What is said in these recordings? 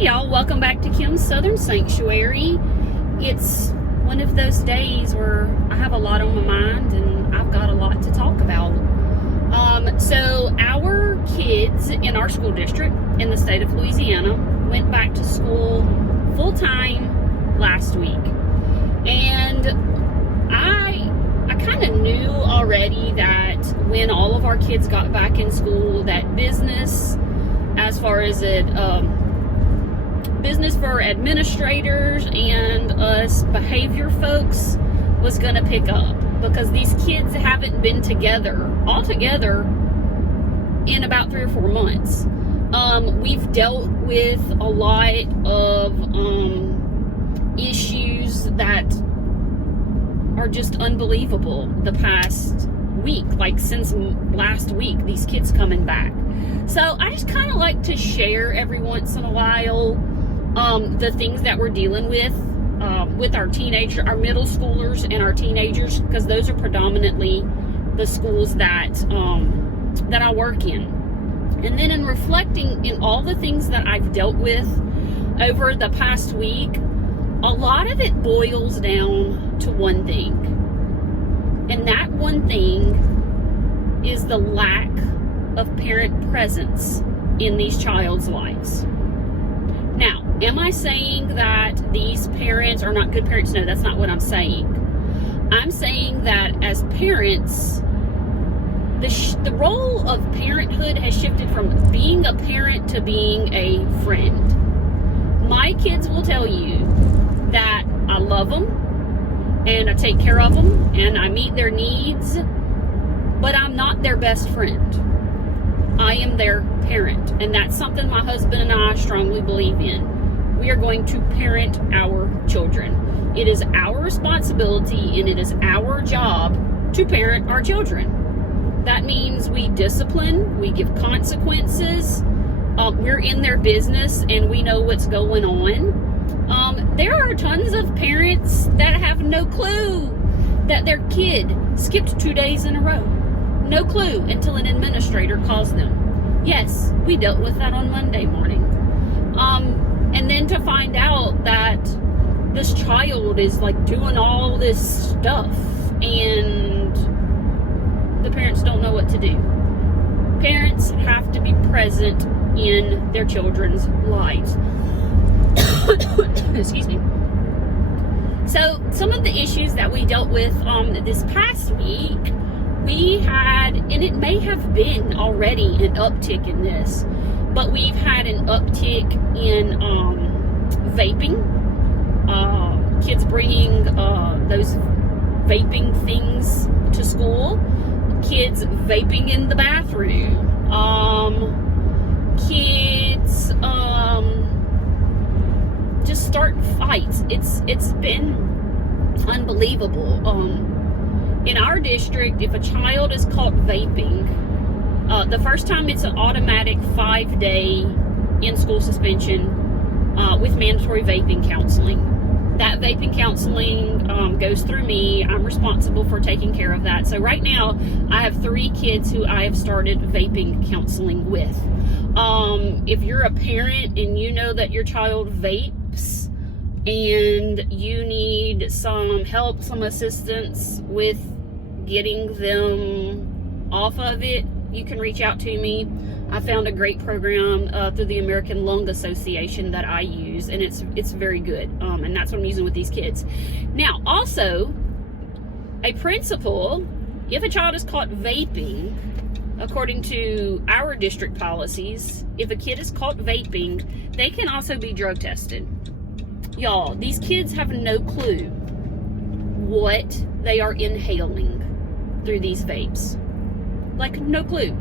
Hey y'all, welcome back to Kim's Southern Sanctuary. It's one of those days where I have a lot on my mind and I've got a lot to talk about. So our kids in our school district in the state of Louisiana went back to school full-time last week. And I kind of knew already that when all of our kids got back in school that business, as far as business for administrators and us behavior folks, was going to pick up, because these kids haven't been all together in about 3 or 4 months. We've dealt with a lot of issues that are just unbelievable the past week, like since last week, these kids coming back. So I just kind of like to share every once in a while the things that we're dealing with our teenagers, our middle schoolers and our teenagers, because those are predominantly the schools that I work in. And then in reflecting in all the things that I've dealt with over the past week, a lot of it boils down to one thing. And that one thing is the lack of parent presence in these child's lives. Now, am I saying that these parents are not good parents? No, that's not what I'm saying. I'm saying that as parents, the role of parenthood has shifted from being a parent to being a friend. My kids will tell you that I love them and I take care of them and I meet their needs, but I'm not their best friend. I am their parent, and that's something my husband and I strongly believe in. We are going to parent our children. It is our responsibility and it is our job to parent our children. That means we discipline, we give consequences, we're in their business and we know what's going on. There are tons of parents that have no clue that their kid skipped 2 days in a row. No clue until an administrator calls them. Yes, we dealt with that on Monday morning. And then to find out that this child is like doing all this stuff and the parents don't know what to do. Parents have to be present in their children's lives. Excuse me. So some of the issues that we dealt with this past week, we had, and it may have been already an uptick in this, but we've had an uptick in vaping. Kids bringing those vaping things to school. Kids vaping in the bathroom. Kids just starting fights. It's been unbelievable. In our district, if a child is caught vaping, the first time it's an automatic 5-day in-school suspension with mandatory vaping counseling. That vaping counseling goes through me. I'm responsible for taking care of that. So right now, I have 3 kids who I have started vaping counseling with. If you're a parent and you know that your child vapes and you need some help, some assistance with getting them off of it, you can reach out to me. I found a great program through the American Lung Association that I use, and it's very good, and that's what I'm using with these kids. Now, also, a principal, if a child is caught vaping, according to our district policies, if a kid is caught vaping, they can also be drug tested. Y'all, these kids have no clue what they are inhaling through these vapes. Like, no clue.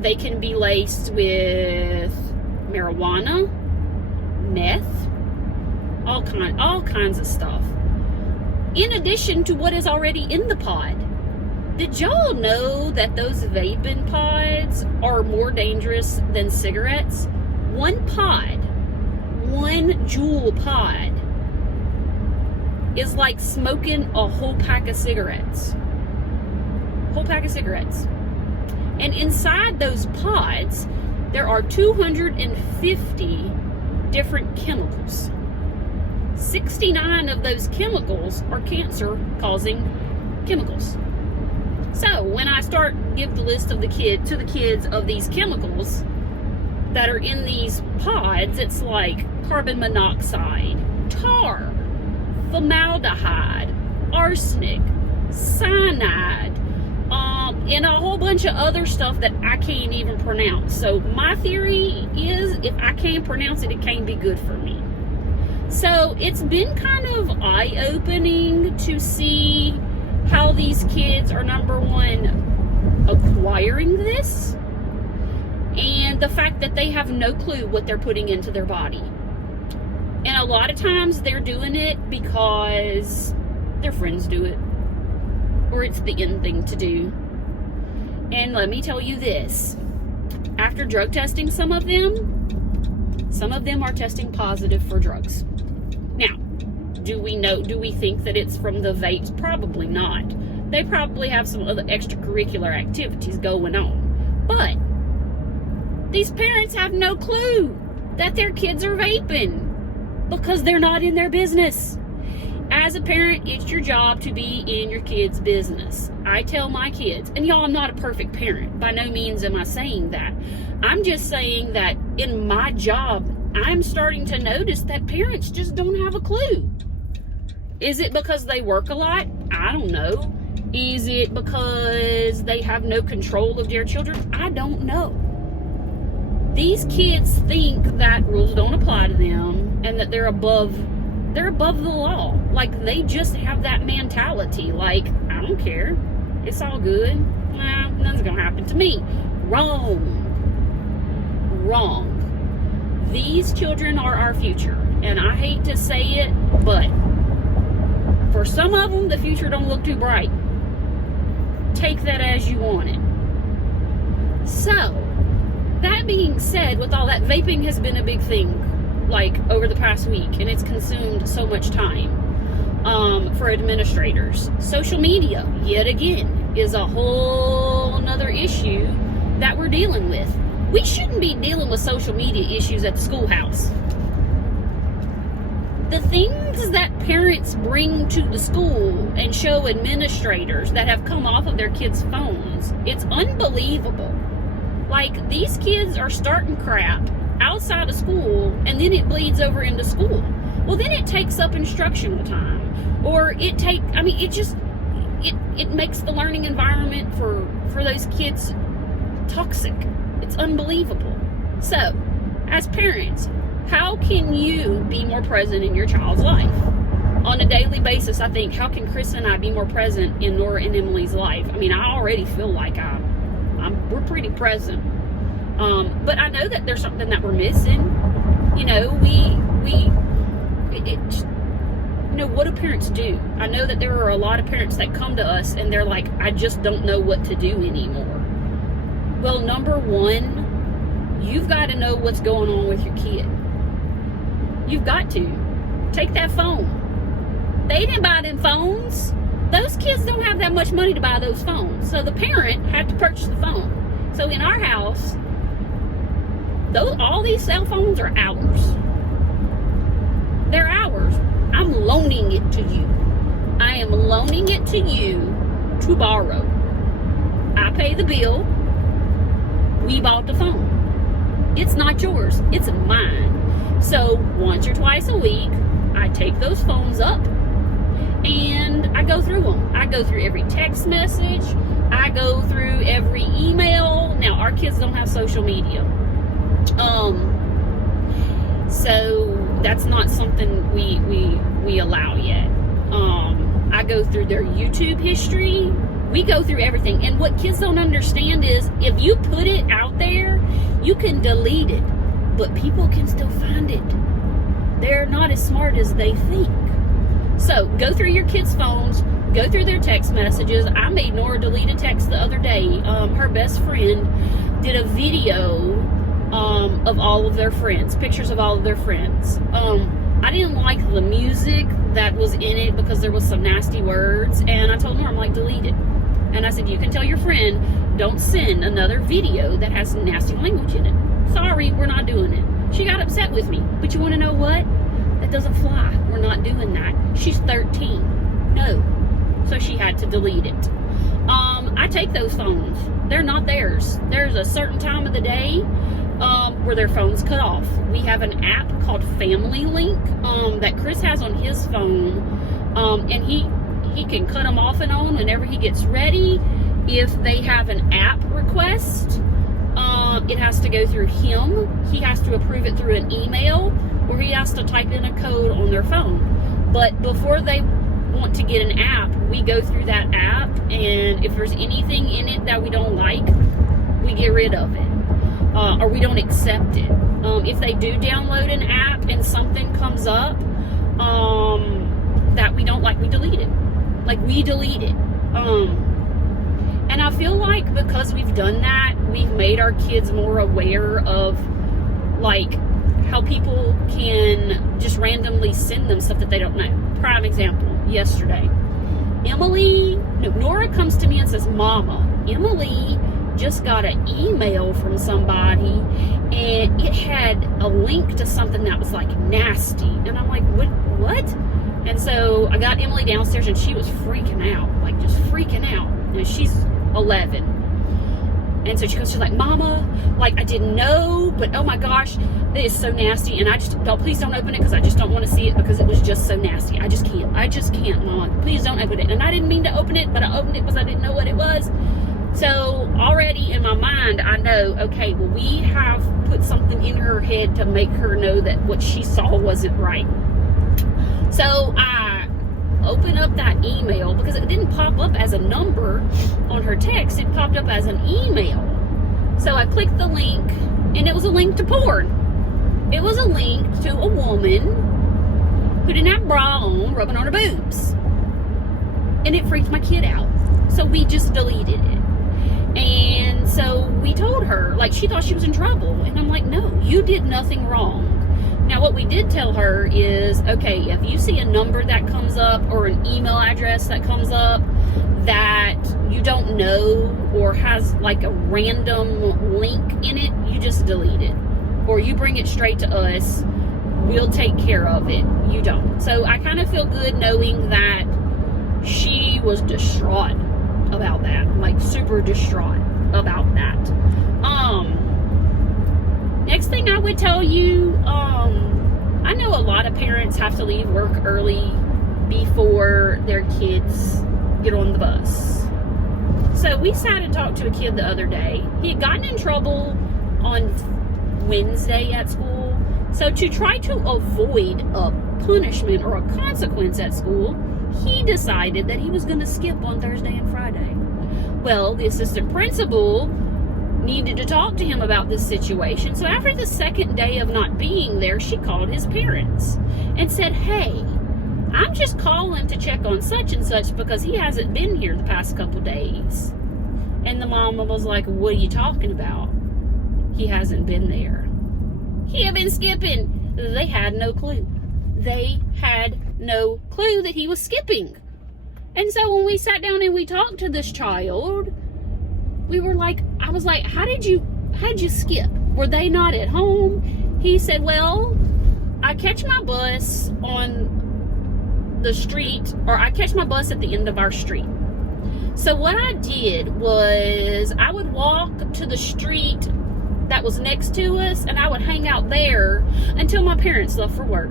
They can be laced with marijuana, meth, all kinds of stuff. In addition to what is already in the pod. Did y'all know that those vaping pods are more dangerous than cigarettes? One pod, 1 Juul pod, is like smoking a whole pack of cigarettes. And inside those pods, there are 250 different chemicals. 69 of those chemicals are cancer-causing chemicals. So when I give the list of the kids of these chemicals that are in these pods, it's like carbon monoxide, tar, formaldehyde, arsenic, cyanide, and a whole bunch of other stuff that I can't even pronounce. So my theory is, if I can't pronounce it, it can't be good for me. So it's been kind of eye-opening to see how these kids are, number one, acquiring this, and the fact that they have no clue what they're putting into their body. And a lot of times they're doing it because their friends do it, or it's the in thing to do. And let me tell you this, after drug testing some of them are testing positive for drugs. Now, do we think that it's from the vapes? Probably not. They probably have some other extracurricular activities going on. But these parents have no clue that their kids are vaping because they're not in their business. As a parent, it's your job to be in your kids' business. I tell my kids, and y'all, I'm not a perfect parent. By no means am I saying that. I'm just saying that in my job, I'm starting to notice that parents just don't have a clue. Is it because they work a lot? I don't know. Is it because they have no control of their children? I don't know. These kids think that rules don't apply to them and that they're above the law. Like, they just have that mentality. Like, I don't care. It's all good. Nah, nothing's gonna happen to me. Wrong. These children are our future. And I hate to say it, but for some of them, the future don't look too bright. Take that as you want it. So, that being said, with all that, vaping has been a big thing, like, over the past week, and it's consumed so much time for administrators. Social media, yet again, is a whole nother issue that we're dealing with. We shouldn't be dealing with social media issues at the schoolhouse. The things that parents bring to the school and show administrators that have come off of their kids' phones, it's unbelievable. Like, these kids are starting crap outside of school, and then it bleeds over into school. Well, then it takes up instructional time, or it makes the learning environment for those kids toxic. It's unbelievable. So, as parents, how can you be more present in your child's life? On a daily basis, I think, how can Chris and I be more present in Nora and Emily's life? I mean, I already feel like we're pretty present. But I know that there's something that we're missing. You know, what do parents do? I know that there are a lot of parents that come to us and they're like, I just don't know what to do anymore. Well, number one, you've got to know what's going on with your kid. You've got to. Take that phone. They didn't buy them phones. Those kids don't have that much money to buy those phones. So the parent had to purchase the phone. So in our house, all these cell phones are ours. They're ours. I'm loaning it to you. I am loaning it to you to borrow. I pay the bill. We bought the phone. It's not yours. It's mine. So once or twice a week, I take those phones up and I go through them. I go through every text message. I go through every email. Now, our kids don't have social media. So that's not something we allow yet. I go through their YouTube history. We go through everything. And what kids don't understand is, if you put it out there, you can delete it, but people can still find it. They're not as smart as they think. So go through your kids' phones, go through their text messages. I made Nora delete a text the other day. Her best friend did a video of all of their friends, pictures of all of their friends. I didn't like the music that was in it because there was some nasty words, and I told Nora, I'm like, delete it. And I said, you can tell your friend, don't send another video that has nasty language in it. Sorry, we're not doing it. She got upset with me. But you want to know what? That doesn't fly. We're not doing that. She's 13. No. So she had to delete it. I take those phones. They're not theirs. There's a certain time of the day where their phone's cut off. We have an app called Family Link that Chris has on his phone, and he can cut them off and on whenever he gets ready. If they have an app request, it has to go through him. He has to approve it through an email, or he has to type in a code on their phone. But before they want to get an app, we go through that app, and if there's anything in it that we don't like, we get rid of it, or we don't accept it. If they do download an app and something comes up that we don't like, we delete it. Like, we delete it. And I feel like because we've done that, we've made our kids more aware of, like, how people can just randomly send them stuff that they don't know. Prime example, yesterday. Nora comes to me and says, Mama, Emily just got an email from somebody, and it had a link to something that was, like, nasty. And I'm like, what? And so I got Emily downstairs, and she was freaking out, like, just freaking out. And she's 11. And so she's like, Mama, like, I didn't know, but oh my gosh, it is so nasty, and please don't open it, because I just don't want to see it, because it was just so nasty. I just can't, Mama. Please don't open it. And I didn't mean to open it, but I opened it because I didn't know what it was. So already in my mind, I know, okay, well, we have put something in her head to make her know that what she saw wasn't right. So I open up that email, because it didn't pop up as a number on her text, it popped up as an email. So I clicked the link, and it was a link to porn. It was a link to a woman who didn't have a bra on, rubbing on her boobs. And it freaked my kid out. So we just deleted it. And so we told her, like, she thought she was in trouble. And I'm like, no, you did nothing wrong. Now, what we did tell her is, okay, if you see a number that comes up or an email address that comes up that you don't know or has, like, a random link in it, you just delete it. Or you bring it straight to us. We'll take care of it. You don't. So I kind of feel good knowing that she was distraught about that. Like, super distraught about that. Next thing I would tell you, I know a lot of parents have to leave work early before their kids get on the bus. So we sat and talked to a kid the other day. He had gotten in trouble on Wednesday at school. So to try to avoid a punishment or a consequence at school, he decided that he was going to skip on Thursday and Friday. Well, the assistant principal needed to talk to him about this situation. So after the second day of not being there, she called his parents and said, hey, I'm just calling to check on such and such because he hasn't been here the past couple days. And the mama was like, what are you talking about? He hasn't been there. He had been skipping. They had no clue. They had no clue that he was skipping. And so when we sat down and we talked to this child, we were like, I was like, how did you skip? Were they not at home? He said, well, I catch my bus on the street, or I catch my bus at the end of our street. So what I did was I would walk to the street that was next to us, and I would hang out there until my parents left for work.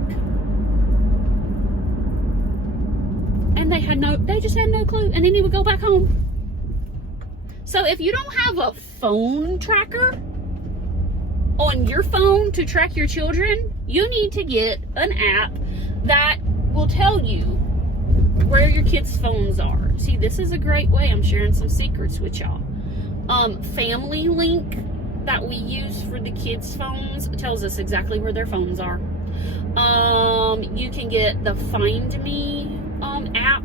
And they just had no clue. And then he would go back home. So if you don't have a phone tracker on your phone to track your children, you need to get an app that will tell you where your kids' phones are. See, this is a great way. I'm sharing some secrets with y'all. Family Link that we use for the kids' phones tells us exactly where their phones are. You can get the Find Me app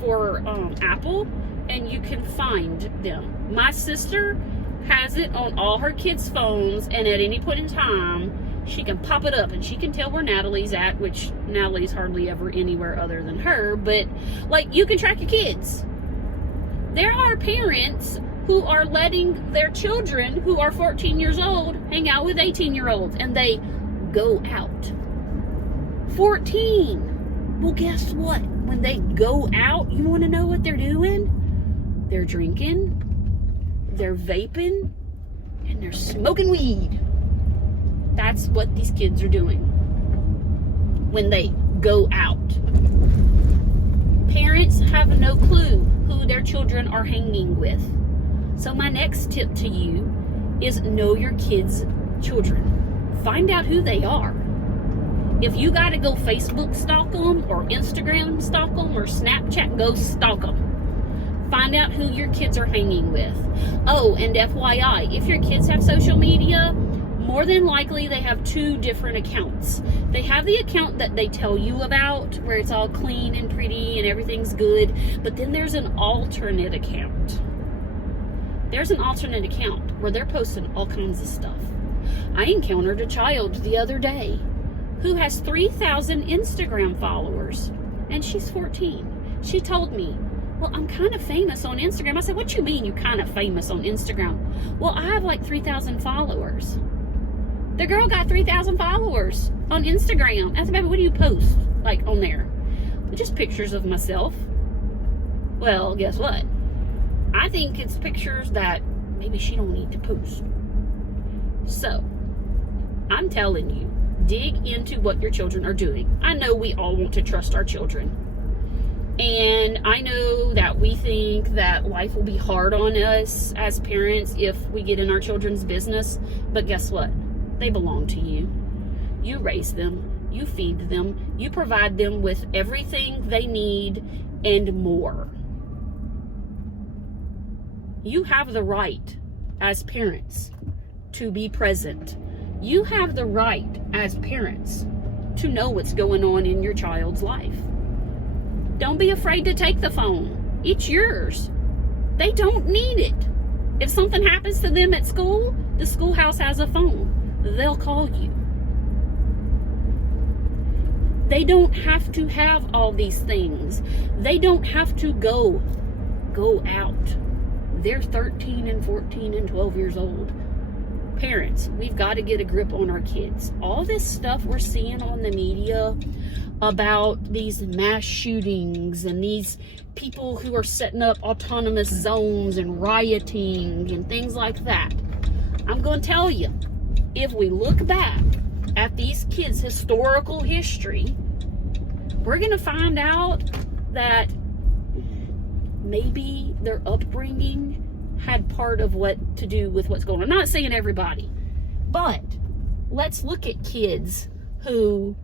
for Apple, and you can find them. My sister has it on all her kids' phones, and at any point in time, she can pop it up and she can tell where Natalie's at, which Natalie's hardly ever anywhere other than her, but like, you can track your kids. There are parents who are letting their children who are 14 years old hang out with 18-year-olds, and they go out. 14. Well, guess what? When they go out, you want to know what they're doing? They're drinking, they're vaping, and they're smoking weed. That's what these kids are doing when they go out. Parents have no clue who their children are hanging with. So my next tip to you is know your kids' children. Find out who they are. If you got to go Facebook stalk them, or Instagram stalk them, or Snapchat, go stalk them. Find out who your kids are hanging with. Oh, and FYI, if your kids have social media, more than likely they have 2 different accounts. They have the account that they tell you about, where it's all clean and pretty and everything's good, but then there's an alternate account. There's an alternate account where they're posting all kinds of stuff. I encountered a child the other day who has 3,000 Instagram followers, and she's 14. She told me, well, I'm kind of famous on Instagram. I said, what you mean you kind of famous on Instagram? Well, I have like 3,000 followers. The girl got 3,000 followers on Instagram. I said, baby, what do you post like on there? Just pictures of myself. Well, guess what? I think it's pictures that maybe she don't need to post. So, I'm telling you, dig into what your children are doing. I know we all want to trust our children. And I know that we think that life will be hard on us as parents if we get in our children's business. But guess what? They belong to you. You raise them. You feed them. You provide them with everything they need and more. You have the right as parents to be present. You have the right as parents to know what's going on in your child's life. Don't be afraid to take the phone. It's yours. They don't need it. If something happens to them at school, the schoolhouse has a phone. They'll call you. They don't have to have all these things. They don't have to go out. They're 13 and 14 and 12 years old. Parents, we've got to get a grip on our kids. All this stuff we're seeing on the media about these mass shootings and these people who are setting up autonomous zones and rioting and things like that. I'm going to tell you, if we look back at these kids' historical history, we're going to find out that maybe their upbringing had part of what to do with what's going on. I'm not saying everybody, but let's look at kids who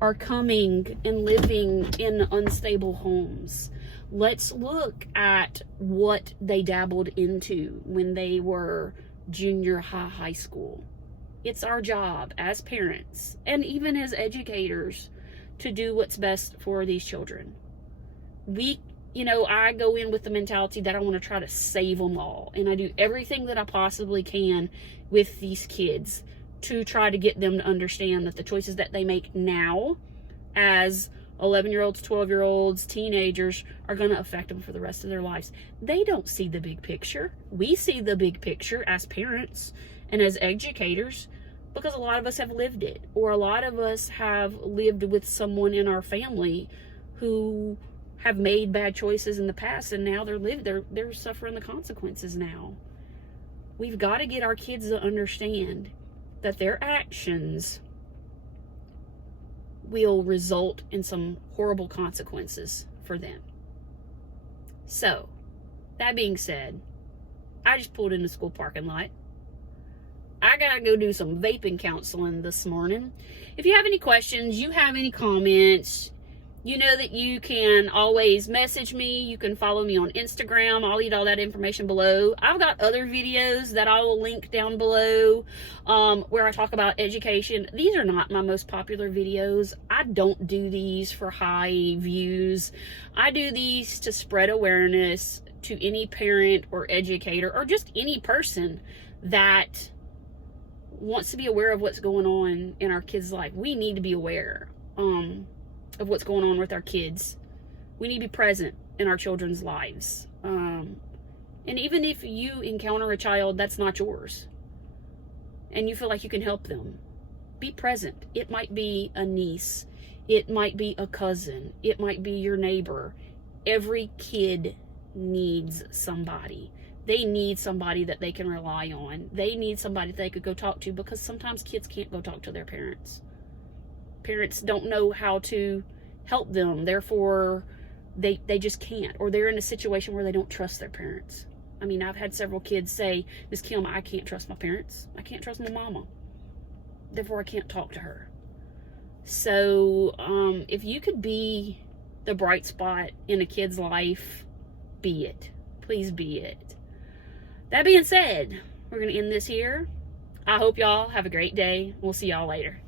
are coming and living in unstable homes. Let's look at what they dabbled into when they were junior high school. It's our job as parents and even as educators to do what's best for these children. I go in with the mentality that I want to try to save them all. And I do everything that I possibly can with these kids to try to get them to understand that the choices that they make now as 11-year-olds, 12-year-olds, teenagers are going to affect them for the rest of their lives. They don't see the big picture. We see the big picture as parents and as educators because a lot of us have lived it, or a lot of us have lived with someone in our family who have made bad choices in the past, and now they're suffering the consequences now. We've got to get our kids to understand that their actions will result in some horrible consequences for them. So, that being said, I just pulled in the school parking lot. I gotta go do some vaping counseling this morning. If you have any questions, you have any comments, you know that you can always message me. You can follow me on Instagram. I'll leave all that information below. I've got other videos that I will link down below where I talk about education. These are not my most popular videos. I don't do these for high views. I do these to spread awareness to any parent or educator or just any person that wants to be aware of what's going on in our kids' life. We need to be aware of what's going on with our kids. We need to be present in our children's lives. And And even if you encounter a child that's not yours and you feel like you can help them, be present. It might be a niece. It might be a cousin. It might be your neighbor. Every kid needs somebody. They need somebody that they can rely on. They need somebody that they could go talk to, because sometimes kids can't go talk to their parents. Parents don't know how to help them. Therefore, they just can't. Or they're in a situation where they don't trust their parents. I mean, I've had several kids say, Miss Kim, I can't trust my parents. I can't trust my mama. Therefore, I can't talk to her. So, if you could be the bright spot in a kid's life, be it. Please be it. That being said, we're going to end this here. I hope y'all have a great day. We'll see y'all later.